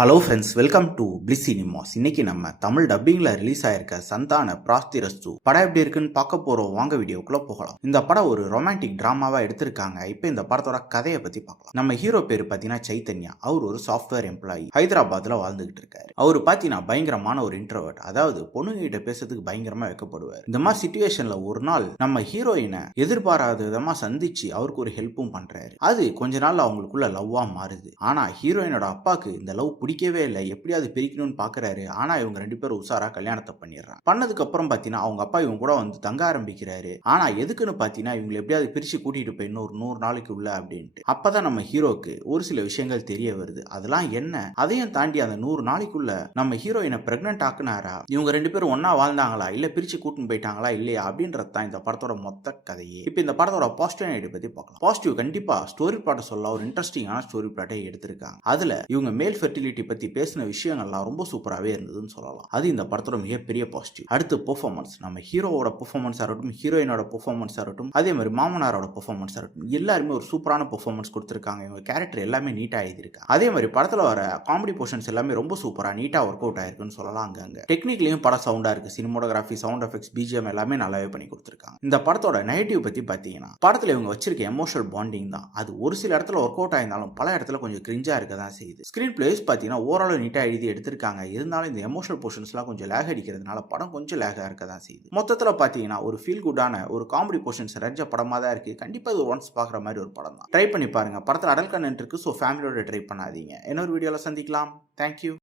Hello friends, welcome to bliss cinemas. இன்னைக்கு நம்ம Tamil டப்பிங்ல release ஆயிருக்க சந்தான பிராஸ்திரஸ்து படம் எப்படி இருக்குன்னு பார்க்க போறோம். வாங்க வீடியோக்குள்ள போகலாம். இந்த படம் ஒரு ரொமான்டிக் டிராமாவா எடுத்திருக்காங்க. இப்போ இந்த படத்தோட கதையை பத்தி பார்க்கலாம். நம்ம ஹீரோ பேர் பார்த்தீங்கன்னா சைத்தன்யா. அவர் ஒரு சாஃப்ட்வேர் எம்ப்ளாயி ஹைதராபாத்ல வாழ்ந்துகிட்டு இருக்காரு. அவர் பார்த்தீங்கன்னா பயங்கரமான ஒரு இன்ட்ரோவர்ட். அதாவது பொண்ணுங்க கிட்ட பேசுறதுக்கு பயங்கரமா வைக்கப்படுவார். இந்த மாதிரி சிச்சுவேஷன்ல ஒரு நாள் நம்ம ஹீரோயினை எதிர்பாராத விதமா சந்திச்சு அவருக்கு ஒரு ஹெல்ப்பும் பண்றாரு. அது கொஞ்ச நாள் அவங்களுக்குள்ள லவ்வா மாறுது. ஆனா ஹீரோயினோட அப்பாக்கு இந்த லவ் பிடிக்கவே இல்லை, எப்படியாவது பிரிக்கணும்னு பாக்குறாரு. ஆனா இவங்க ரெண்டு பேரும் உசாரா கல்யாணத்தை பண்ணிடுறாங்க. பண்ணதுக்கு அப்புறம் பாத்தீங்கன்னா அவங்க அப்பா இவங்க கூட வந்து தங்க ஆரம்பிக்கிறாரு. ஆனா எதுக்குன்னு பாத்தீங்கன்னா இவங்களை எப்படியாவது பிரிச்சு கூட்டிட்டு போய் இன்னொரு 100 நாளைக்கு உள்ள அப்படின்ட்டு. அப்பதான் நம்ம ஹீரோக்கு ஒரு சில விஷயங்கள் தெரிய வருது. அதெல்லாம் என்ன, அதையும் தாண்டி அந்த 100 நாளைக்குள்ள நம்ம ஹீரோயினை பிரெக்னென்ட் ஆக்குனாரா, இவங்க ரெண்டு பேரும் ஒன்னா வாழ்ந்தாங்களா இல்ல பிரிச்சு கூட்டின்னு போயிட்டாங்களா இல்லையா அப்படின்றது தான் இந்த படத்தோட மொத்த கதையே. இப்போ இந்த படத்தோட பாசிட்டிவ் ஐடியா பத்தி பார்க்கலாம். பாசிட்டிவ் கண்டிப்பா ஸ்டோரி பிளாட்டை சொல்ல ஒரு இன்ட்ரெஸ்டிங்கான ஸ்டோரி பிளாட்டை எடுத்திருக்காங்க. அதுல இவங்க மேல் ஃபெர்டிலிட்டி பத்தி பேசின விஷயங்கள்லாம் ரொம்ப சூப்பராகவே இருந்ததுன்னு சொல்லலாம். அது இந்த படத்தோட மிகப்பெரிய பாசிட்டிவ். அடுத்து பெர்ஃபார்மன்ஸ். நம்ம ஹீரோவோட பெர்ஃபார்மன்ஸா இருக்கட்டும், ஹீரோயினோட பெர்ஃபார்மன்ஸா இருக்கட்டும், அதே மாதிரி மாமனாரோட பெர்ஃபார்மன்ஸா இருக்கட்டும், எல்லாருமே ஒரு சூப்பரான பெர்ஃபார்மன்ஸ் கொடுத்திருக்காங்க. இவங்க கேரக்டர் எல்லாமே நீட்டா எழுதியிருக்காங்க. அதே மாதிரி படத்துல வர காமெடி போர்ஷன்ஸ் எல்லாமே ரொம்ப சூப்பரா நீட்டா ஒர்க் அவுட் ஆயிருக்குன்னு சொல்லலாம். அங்க டெக்னிக்லயும் படம் சவுண்டா இருக்கு. சினிமோட்டோகிராஃபி, சவுண்ட் எஃபெக்ட்ஸ், பிஜிஎம் எல்லாமே நல்லாவே பண்ணி கொடுத்திருக்காங்க. இந்த படத்தோட நெகட்டிவ் பத்தி பாத்தீங்கன்னா படத்துல இவங்க வச்சிருக்க எமோஷனல் பாண்டிங் தான். அது ஒரு சில இடத்துல ஒர்க் அவுட் ஆயிருந்தாலும் பல இடத்துல கொஞ்சம் கிரிஞ்சா இருக்க தான் செய்யுது. ஸ்கிரீன் பிளேஸ் பாத்தீங்கன்னா ஓவரால் நீட்டா எழுதி எடுத்திருக்காங்க. இருந்தாலும் இந்த எமோஷனல் போர்ஷன்ஸ்லாம் கொஞ்சம் லேக் அடிக்கிறதுனால படம் கொஞ்சம் லேகா இருக்க தான் செய்யுது. மொத்தத்தில் பார்த்தீங்கன்னா ஒரு ஃபீல் குட்டான ஒரு காமெடி போர்ஷன்ஸ் நிறைஞ்ச படமாக தான் இருக்கு. கண்டிப்பாக இது ஒன்ஸ் பார்க்குற மாதிரி ஒரு படம் தான். ட்ரை பண்ணி பாருங்க. படத்தில் அடல் கண்டென்ட் இருக்கு. ஸோ ஃபேமிலியோட ட்ரை பண்ணாதீங்க. இன்னொரு வீடியோவில் சந்திக்கலாம். தேங்க்யூ.